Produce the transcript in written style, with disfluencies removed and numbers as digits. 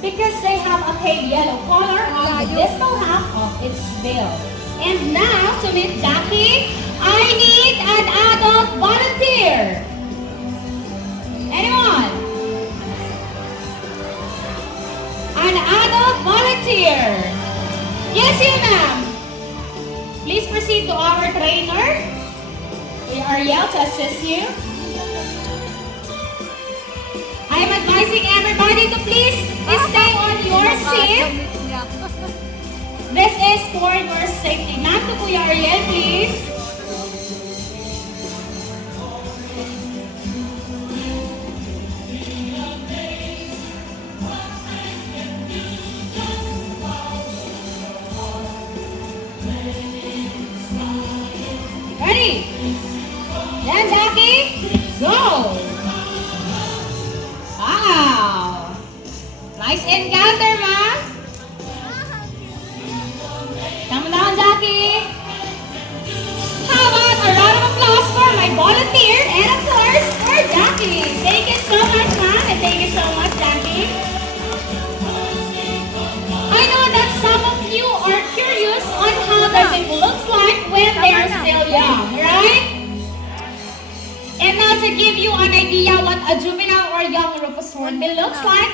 because they have a pale yellow color on the distal half of its bill. And now, to meet Jackie, I need an adult volunteer. Anyone? An adult volunteer. Yes, you ma'am. Please proceed to our trainer, Ariel, to assist you. I am advising everybody to please stay on your seat. This is for your safety. Not to Kuya Ariel, please. Ready? Then, Jackie, go! Wow! Nice encounter, ma! Come down, Jackie! How about a round of applause for my volunteer and of course for Jackie! Thank you so much, ma, and thank you so much, Jackie! I know that some of you are curious on how does it look like when they are still young, right? And now to give you an idea what a juvenile or young rufous hornbill looks like,